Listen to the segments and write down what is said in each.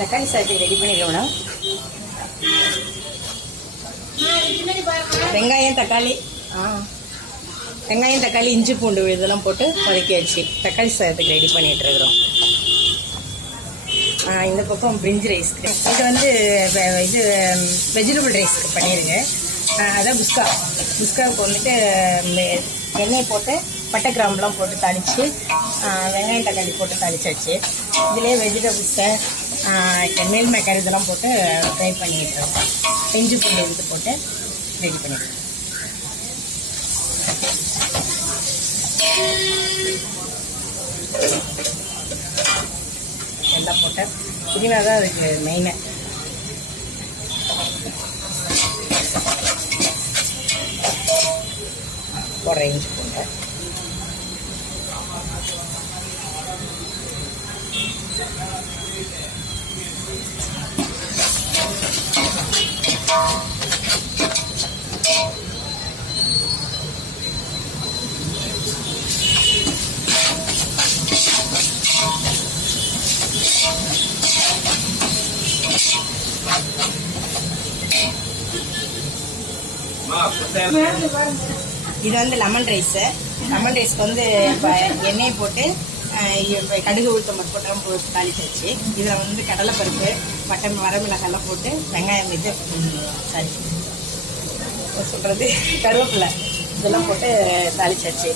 தக்காளி சாதத்தை ரெடி பண்ணிடுவோம். வெங்காயம் தக்காளி இஞ்சி பூண்டு இதெல்லாம் போட்டு வதக்கியாச்சு. தக்காளி சாதத்துக்கு ரெடி பண்ணிட்டு இருக்கிறோம். இந்த பக்கம் பிரிஞ்சி ரைஸ்க்கு இது வந்து இது வெஜிடபிள் ரைஸ்க்கு பண்ணிடுங்க. அதான் குஸ்காவுக்கு வந்துட்டு எண்ணெய் போட்டு பட்டை கிராம்புலாம் போட்டு தாளித்து வெங்காயம் தக்காளி போட்டு தாளிச்சாச்சு. இதிலே வெஜிடபிள்ஸை மீல் மேக்கர் இதெல்லாம் போட்டு ஃப்ரை பண்ணிட்டு இருக்கோம். இஞ்சி பூண்டு இது போட்டு ரெடி பண்ணிடுறோம். எல்லாம் போட்டு புதினா தான் அதுக்கு மெயினு. போடுற இஞ்சி பூண்டு இது வந்து லெமன் ரைஸ்க்கு வந்து எண்ணெயை போட்டு கடுகு உளுத்தம் போட்டு தாளிச்சாச்சு. இதில் வந்து கடலைப்பருப்பு வரமிளகாயெல்லாம் போட்டு வெங்காயம் இது சொல்கிறது கருவேப்பிலை இதெல்லாம் போட்டு தாளிச்சாச்சு.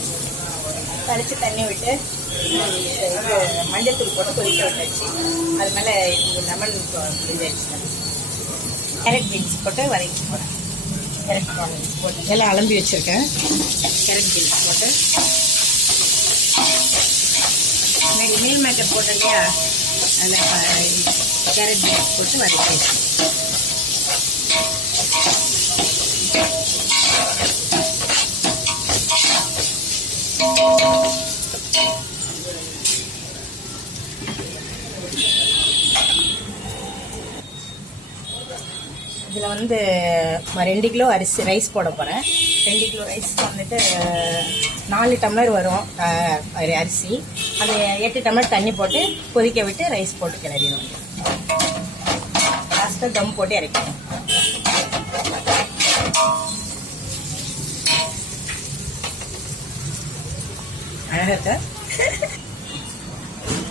தாளித்து தண்ணி விட்டு இது மஞ்சத்தூள் போட்டு கொதிக்க விட்டாச்சு. அது மேலே லெமன் பிரிஞ்சாச்சு. கேரட் பீன்ஸ் போட்டு வதக்கி போகிறேன். கேரட் பீன்ஸ் போட்டு எல்லாம் அலம்பி வச்சுருக்கேன். கேரட் பீன்ஸ் போட்டு மீல் மேக்கர் போட்டேன் இல்லையா, அதில் கேரட் பீன்ஸ் போட்டு வதக்கி இதில் வந்து 2 கிலோ ரைஸ் போட போகிறேன். 2 கிலோ ரைஸ் வந்துட்டு 4 டம்ளர் வரும் அரிசி. அது 8 டம்ளர் தண்ணி போட்டு கொதிக்க விட்டு ரைஸ் போட்டு கிளறிடும். லாஸ்ட்டாக தம் போட்டு இறக்கணும். அழகாக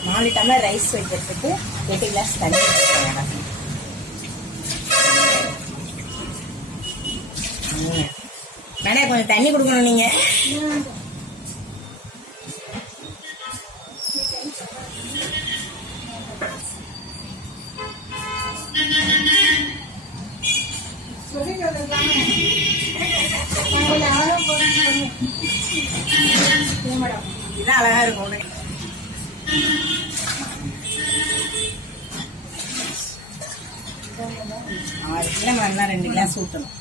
4 டம்ளர் ரைஸ் வைக்கிறதுக்கு 8 கிளாஸ் தண்ணி வைக்கிறேன். வேணா கொஞ்சம் தண்ணி கொடுக்கணும். நீங்க இதான் அழகா இருக்கும். இல்லைங்களா 2 கிளாஸ் ஊற்றணும்.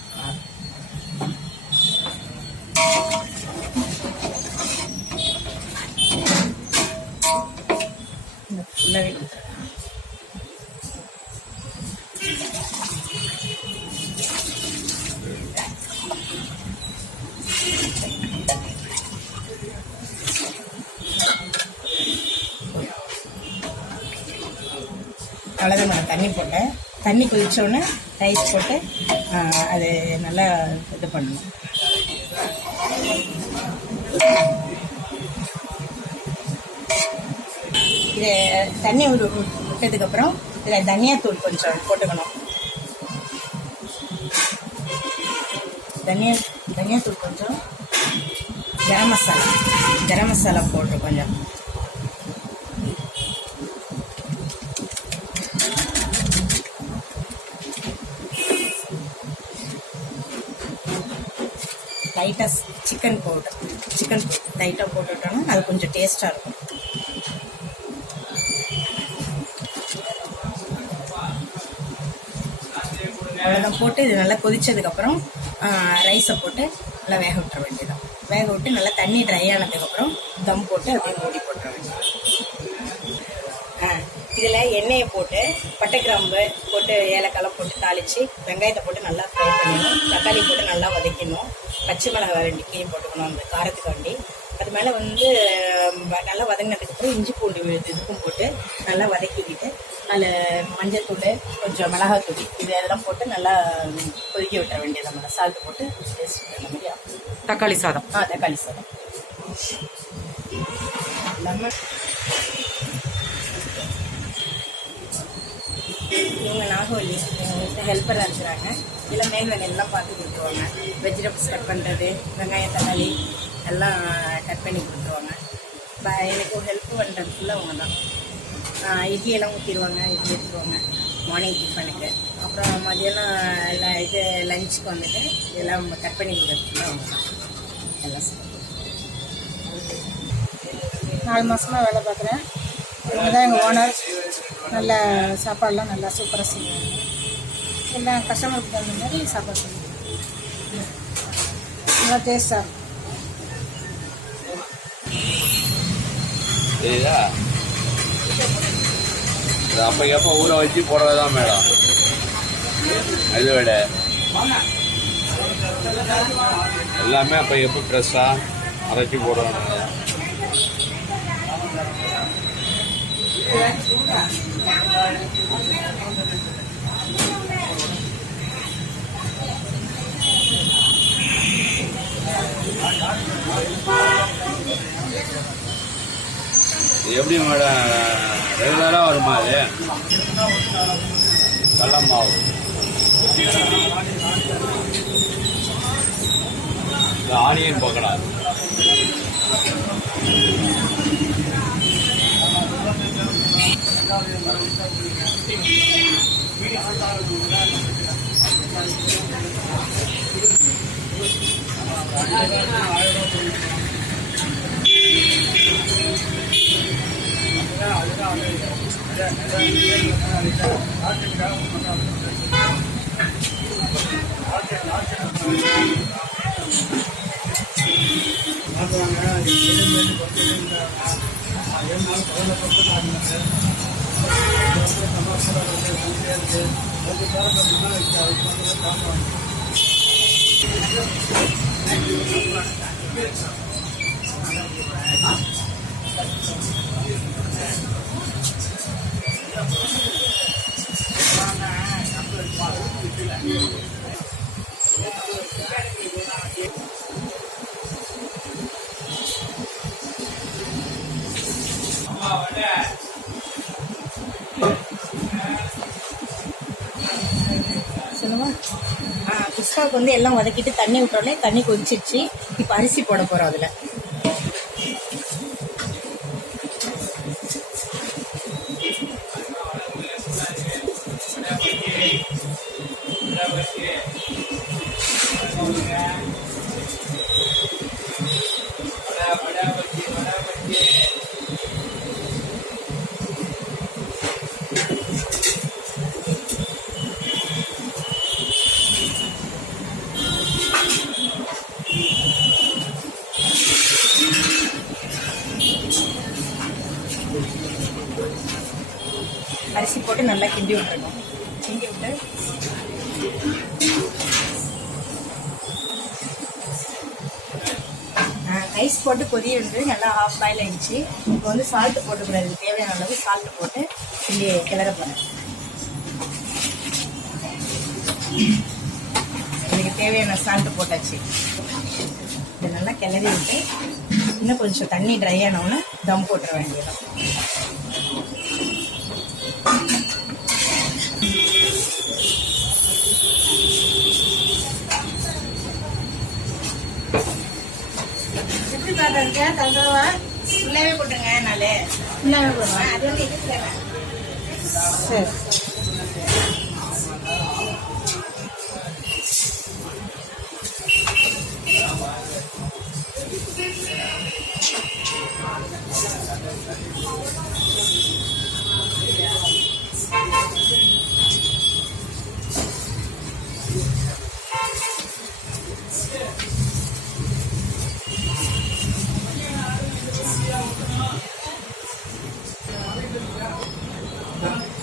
அவ்வளோதான். நான் தண்ணி போட்டேன். தண்ணி கொதிச்சோடனே ரைஸ் போட்டு அது நல்லா இது பண்ணணும். இது தண்ணி விட்டதுக்கப்புறம் இதில் தனியாத்தூள் கொஞ்சம் போட்டுக்கணும். தனியாத்தூள் கொஞ்சம், கரம் மசாலா போட்டு கொஞ்சம், லைட்டாக சிக்கன் லைட்டாக போட்டுட்டோன்னா அது கொஞ்சம் டேஸ்ட்டாக இருக்கும். அவ்வளோதான். போட்டு இது நல்லா கொதிச்சதுக்கப்புறம் ரைஸை போட்டு நல்லா வேக விட்டுற வேண்டியதான். வேக விட்டு நல்லா தண்ணி ட்ரை ஆனதுக்கப்புறம் தம் போட்டு அப்படியே மூடி போட்டுற வேண்டியது. இதில் எண்ணெயை போட்டு பட்டை கிராம்பு போட்டு ஏலக்காய் போட்டு தாளித்து வெங்காயத்தை போட்டு நல்லா ஃப்ரை பண்ணிடணும். தக்காளி போட்டு நல்லா வதக்கணும். பச்சை மிளகாய் 2 கீழே போட்டுக்கணும் அந்த காரத்துக்கு வண்டி. அது மேலே வந்து நல்லா வதங்கினதுக்கப்புறம் இஞ்சி பூண்டு இதுக்கும் போட்டு நல்லா வதக்கிக்கிட்டு அதில் மஞ்சத்தூள், கொஞ்சம் மிளகாத்தூள் இது அதெல்லாம் போட்டு நல்லா கொதிக்க விட்டுற வேண்டியது. நம்ம சால்ட் போட்டு டேஸ்ட் அந்த மாதிரி தக்காளி சாதம். தக்காளி சாதம். லெமன் இவங்க நாகவல்லி எங்கள் வீட்டில் ஹெல்ப்பராக இருக்கிறாங்க. இதெல்லாம் மேல் வேலையெல்லாம் பார்த்து கொடுத்துருவாங்க. வெஜிடபிள்ஸ் கட் பண்ணுறது, வெங்காயம் தக்காளி எல்லாம் கட் பண்ணி கொடுத்துருவாங்க. எனக்கு ஒரு ஹெல்ப் பண்ணுறது ஃபுல்லாக அவங்க தான். இட்லியெல்லாம் ஊற்றிடுவாங்க, இட்லி எடுத்துருவாங்க மார்னிங் டிஃபனுக்கு. அப்புறம் மதியானம் இது லஞ்சுக்கு வந்துட்டு இதெல்லாம் கட் பண்ணி கொடுக்குறதுக்குள்ள அவங்க தான் எல்லாம். 4 மாதமாக வேலை பார்க்குறேன். இவங்க தான் எங்கள் ஓனர். நல்ல சாப்பாடெலாம் நல்லா சூப்பராக செய்வாங்க. எல்லாம் கஸ்டமருக்கு தகுந்த மாதிரி சாப்பாடு செய்வாங்க. நல்லா டேஸ்ட்டாக இருக்கும். அப்போ எப்போ ஊற வச்சு போடுறதுதான் மேடம். அதை விட எல்லாமே அப்போ எப்போ ஃப்ரெஷ்ஷாக அரைச்சி போடுவாங்க. எப்படி மேடம் ரெகுலராக வருமா அது? கடல மாவு ஆனியன் பக்கடா. குஸ்காவுக்கு வந்து எல்லாம் வதக்கிட்டு தண்ணி விட்டோடனே தண்ணி கொதிச்சிருச்சு. இப்போ அரிசி போட போகிறோம். அதில் அரிசி போட்டு நல்லா கிண்டி விட்டுறணும். கிண்டி விட்டு ஐஸ் போட்டு கொதி வந்து நல்லா ஹாஃப் பாயில் ஆயிடுச்சு. இப்போ வந்து சால்ட்டு போட்டுக்கூடாது. தேவையான அளவு சால்ட்டு போட்டு கிளற போகிறேன். இதுக்கு தேவையான சால்ட்டு போட்டாச்சு. இது நல்லா கிளறி விட்டு இன்னும் கொஞ்சம் தண்ணி ட்ரை ஆனவுன்னு தம் போட்டுற வேண்டியதான். எப்படி பார்க்குறீங்க? தந்தவா ஃபுல்லாகவே போட்டுருங்க. நாலு ஃபுல்லாகவே போடுவேன். அது வந்து இது சரி.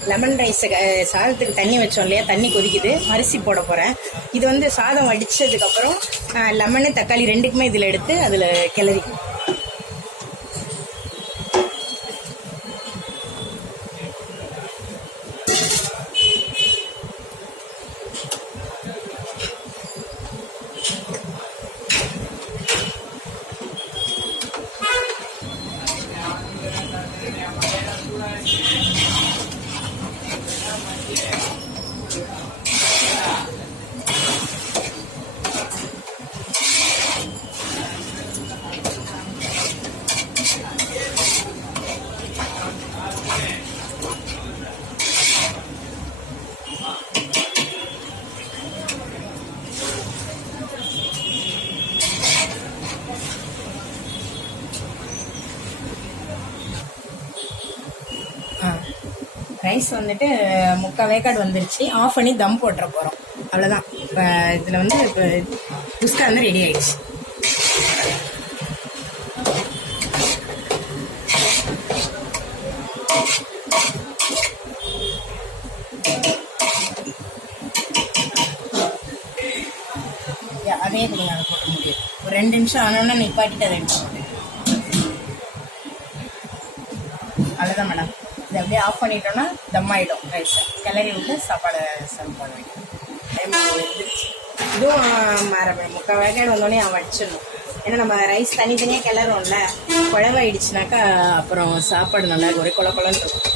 லெமன் ரைஸ் சாதத்துக்கு தண்ணி வச்சோம் இல்லையா, தண்ணி கொதிக்குது. அரிசி போட போகிறேன். இது வந்து சாதம் வடித்ததுக்கப்புறம் லெமனு தக்காளி ரெண்டுக்குமே இதில் எடுத்து அதில் கிளறி ரைஸ் வந்துட்டு 3/4 வேக்காடு வந்துருச்சு. ஆஃப் பண்ணி தம் போட்டுற போகிறோம். அவ்வளோதான். இப்போ இதில் வந்து இப்போ குஸ்கா வந்து ரெடி ஆயிடுச்சு. அதே கொடுங்க, அதை போட்ட முடியும். ஒரு 2 நிமிஷம் ஆனோன்னா நிப்பாட்டிட்டு அதை எடுத்து அவ்வளோதான் மேடம். இதை அப்படியே ஆஃப் பண்ணிட்டோம்னா தம் ஆகிடும். ரைஸ் கிளறி விட்டு சாப்பாடு சர்வ் பண்ண வேண்டியது. இதுவும் 3/4 வேக்காடு வந்தோடனே அவன் வச்சிடணும். ஏன்னா நம்ம ரைஸ் தனித்தனியாக கிளறோம்ல, குழவாயிடுச்சுனாக்கா அப்புறம் சாப்பாடு நல்லா ஒரே குழன்னு இருக்கும்.